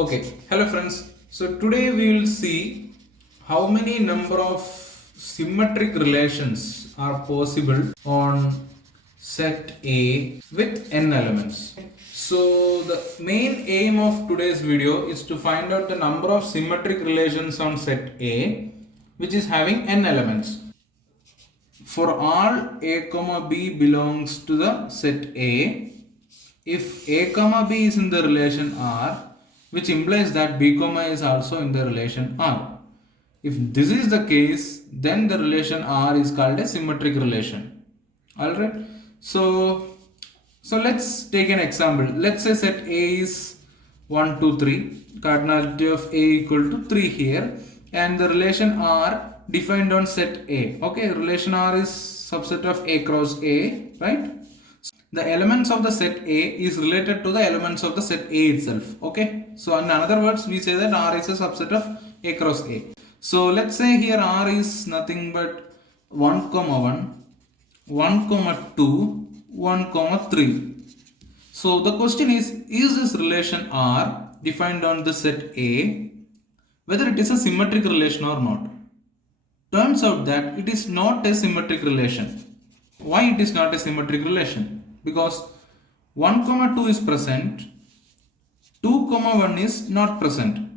Okay, hello friends. So today we will see how many number of symmetric relations are possible on set A with n elements. So the main aim of today's video is to find out the number of symmetric relations on set A which is having n elements. For all a comma b belongs to the set A, if a comma b is in the relation R, which implies that b comma is also in the relation R. If this is the case, then the relation R is called a symmetric relation. Alright. So let's take an example. Let's say set A is 1, 2, 3. Cardinality of A equal to 3 here. And the relation R defined on set A. Okay, relation R is subset of A cross A, right? The elements of the set A is related to the elements of the set A itself. Okay, so in other words, we say that R is a subset of A cross A. So let's say here R is nothing but 1, 1, 1, 2, 1, 3. So the question is this relation R defined on the set A, whether it is a symmetric relation or not? Turns out that it is not a symmetric relation. Why it is not a symmetric relation? Because 1, 2 is present, 2, 1 is not present,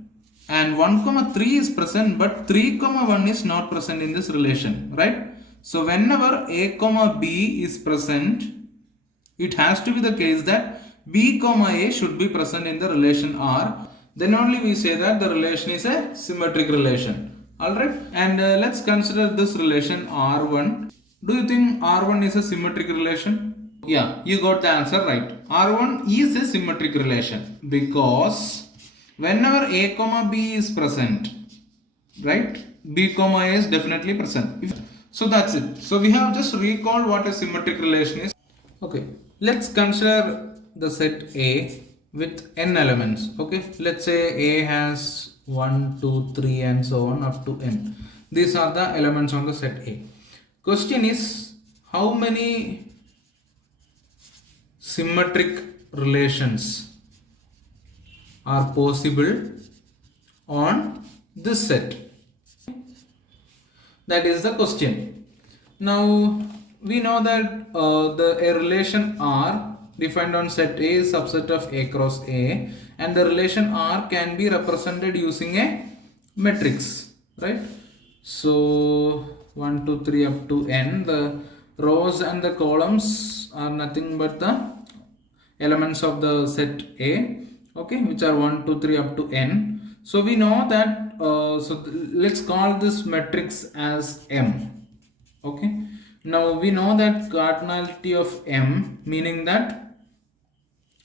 and 1, 3 is present, but 3, 1 is not present in this relation, right? So whenever a, b is present, it has to be the case that b, a should be present in the relation R. Then only we say that the relation is a symmetric relation. Alright, and let's consider this relation R1. Do you think R1 is a symmetric relation? Yeah, you got the answer right. R1 is a symmetric relation because whenever a comma b is present, right, b comma a is definitely present. So that's it. So we have just recalled what a symmetric relation is. Okay, let's consider the set A with n elements. Okay, let's say A has 1, 2, 3 and so on up to n. These are the elements on the set A. Question is, how many symmetric relations are possible on this set? That is the question. Now we know that a relation R defined on set A is subset of A cross A, and the relation R can be represented using a matrix, right? So 1, 2, 3 up to n, the rows and the columns are nothing but the elements of the set A, okay, which are 1, 2, 3 up to n. So we know that, let's call this matrix as M, okay. Now we know that cardinality of M, meaning that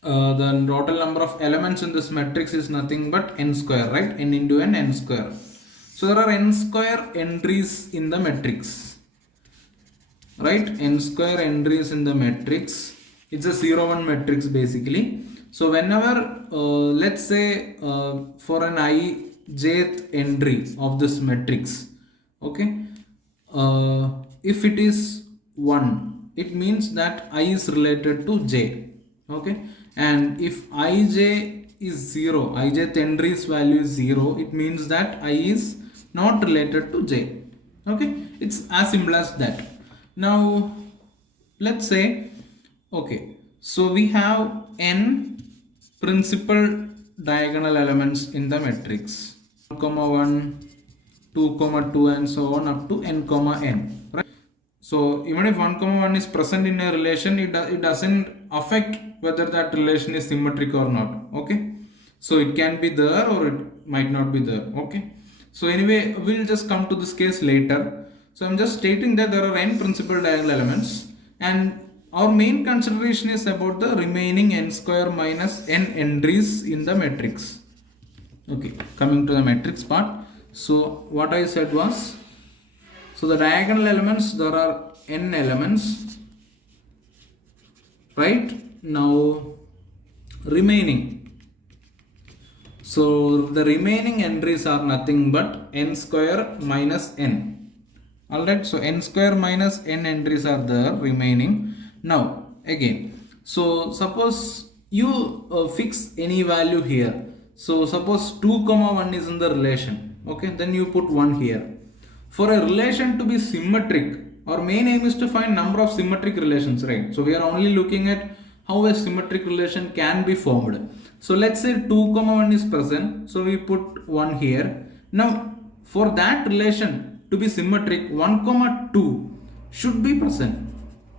the total number of elements in this matrix is nothing but n square, right? N into n square. So there are n square entries in the matrix, right? N square entries in the matrix. It's a 0, 1 matrix basically. So whenever, let's say for an ijth entry of this matrix, okay, if it is 1, it means that I is related to j, okay, and if ij is 0, ijth entry's value is 0, it means that I is not related to j, okay. It's as simple as that. Now let's say, okay, so we have n principal diagonal elements in the matrix, 1, 2, 2 and so on up to n, n, right? So even if 1, 1 is present in a relation, it doesn't affect whether that relation is symmetric or not, okay. So it can be there or it might not be there, okay. So anyway, we'll just come to this case later. So I'm just stating that there are n principal diagonal elements, and our main consideration is about the remaining n square minus n entries in the matrix. Okay, coming to the matrix part. So what I said was, so the diagonal elements, there are n elements, right? Now remaining, so the remaining entries are nothing but n square minus n. Alright, so n square minus n entries are there remaining. Now again, so suppose you fix any value here. So suppose 2 comma 1 is in the relation. Okay, then you put 1 here. For a relation to be symmetric, our main aim is to find number of symmetric relations, right? So we are only looking at how a symmetric relation can be formed. So let's say 2 comma 1 is present. So we put 1 here. Now for that relation to be symmetric, 1 comma 2 should be present,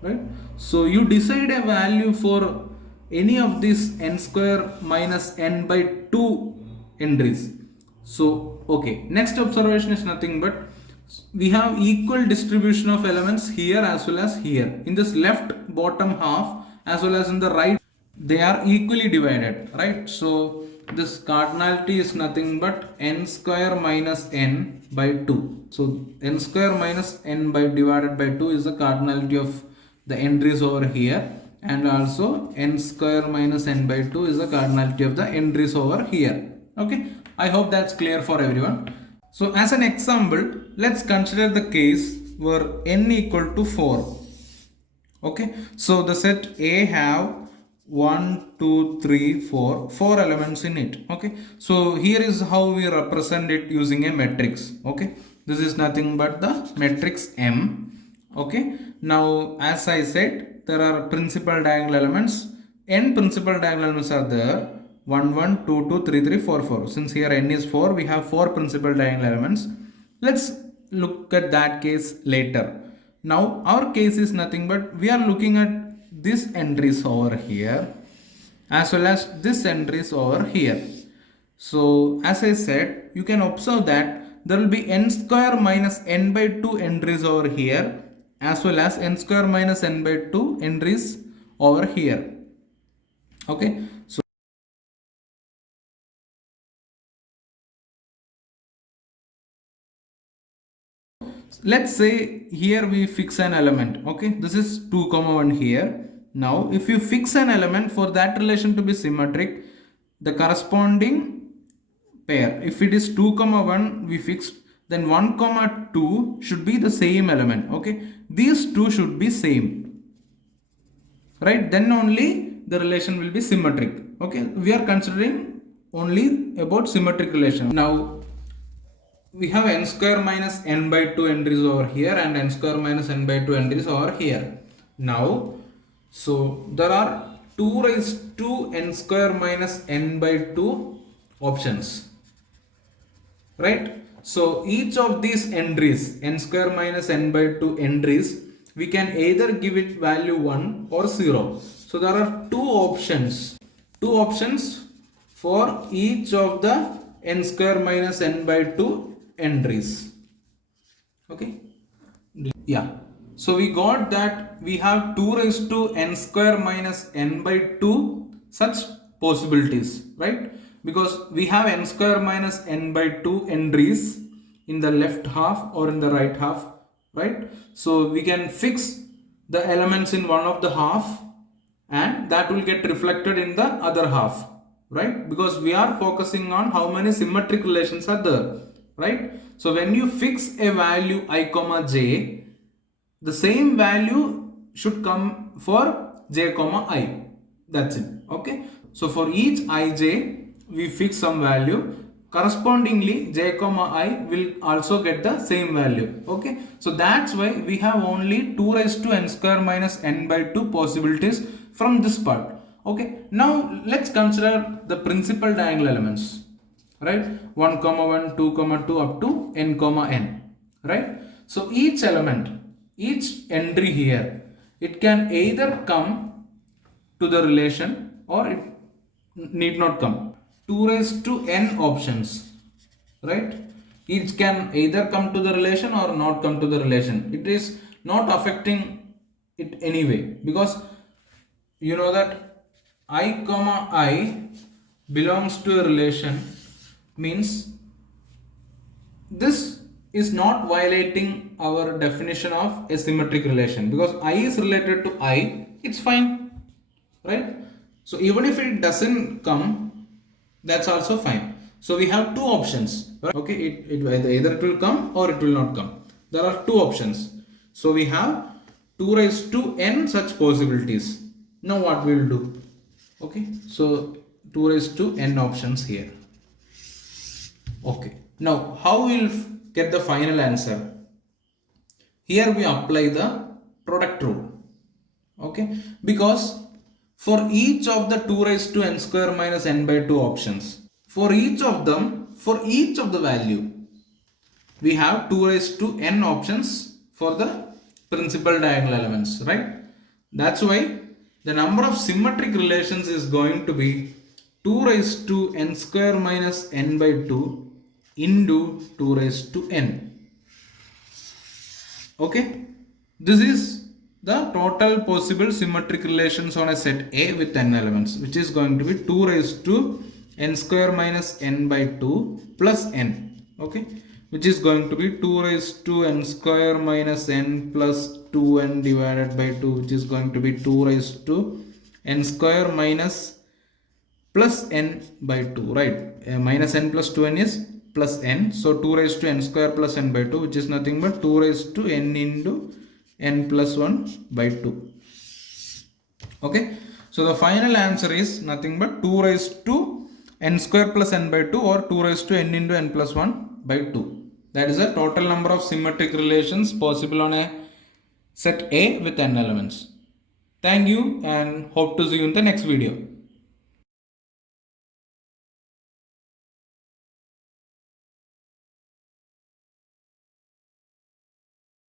right? So you decide a value for any of these n square minus n by 2 entries. So okay, next observation is nothing but we have equal distribution of elements here as well as here. In this left bottom half as well as in the right, they are equally divided, right? So this cardinality is nothing but n square minus n by 2. So n square minus n by divided by 2 is the cardinality of the entries over here, and also n square minus n by 2 is the cardinality of the entries over here. Okay, I hope that's clear for everyone. So as an example, let's consider the case where n equal to 4. Okay, so the set A have 1, 2, 3, 4, 4 elements in it. Okay, so here is how we represent it using a matrix. Okay, this is nothing but the matrix M. Okay, now as I said, there are principal diagonal elements. N principal diagonal elements are there. 1, 1, 2, 2, 3, 3, 4, 4. Since here n is 4, we have 4 principal diagonal elements. Let's look at that case later. Now our case is nothing but we are looking at this entries over here as well as this entries over here. So as I said, you can observe that there will be n square minus n by 2 entries over here as well as n square minus n by 2 entries over here. Okay, so let's say here we fix an element. Okay, this is 2 comma 1 here. Now if you fix an element, for that relation to be symmetric, the corresponding pair, if it is 2 comma 1 we fixed, then 1 comma 2 should be the same element. Okay, these two should be same, right? Then only the relation will be symmetric. Okay, we are considering only about symmetric relation. Now we have n square minus n by 2 entries over here and n square minus n by 2 entries over here. Now so there are 2 raised to n square minus n by 2 options, right? So each of these entries, n square minus n by 2 entries, we can either give it value 1 or 0. So there are two options for each of the n square minus n by 2 entries. Okay, yeah, so we got that we have 2 raised to n square minus n by 2 such possibilities, right? Because we have n square minus n by 2 entries in the left half or in the right half, right? So we can fix the elements in one of the half and that will get reflected in the other half, right? Because we are focusing on how many symmetric relations are there, right? So when you fix a value I comma j, the same value should come for j comma I. That's it. Okay, so for each ij we fix some value, correspondingly j comma I will also get the same value. Okay, so that's why we have only 2 raised to n square minus n by 2 possibilities from this part. Okay, now let's consider the principal diagonal elements, right? 1 comma 1, 2 comma 2 up to n comma n, right? So each element, each entry here, it can either come to the relation or it need not come. 2 raised to n options, right? Each can either come to the relation or not come to the relation. It is not affecting it anyway, because you know that I comma I belongs to a relation means this is not violating our definition of a symmetric relation, because I is related to I, it's fine, right? So even if it doesn't come, that's also fine. So we have two options, right? Okay, either it will come or it will not come. There are two options. So we have 2 raised to n such possibilities. Now what we will do? Okay, so 2 raised to n options here. Okay. Now how we'll get the final answer? Here we apply the product rule. Okay, because for each of the 2 raised to n square minus n by 2 options, for each of them, for each of the value, we have 2 raised to n options for the principal diagonal elements, right? That's why the number of symmetric relations is going to be 2 raised to n square minus n by 2 into 2 raised to n. Okay, this is the total possible symmetric relations on a set A with n elements, which is going to be 2 raised to n square minus n by 2 plus n. Okay, which is going to be 2 raised to n square minus n plus 2n divided by 2, which is going to be 2 raised to n square minus plus n by 2, right? Minus n plus 2n is plus n, so 2 raised to n square plus n by 2, which is nothing but 2 raised to n into n plus 1 by 2. Okay, so the final answer is nothing but 2 raised to n square plus n by 2 or 2 raised to n into n plus 1 by 2. That is the total number of symmetric relations possible on a set A with n elements. Thank you and hope to see you in the next video.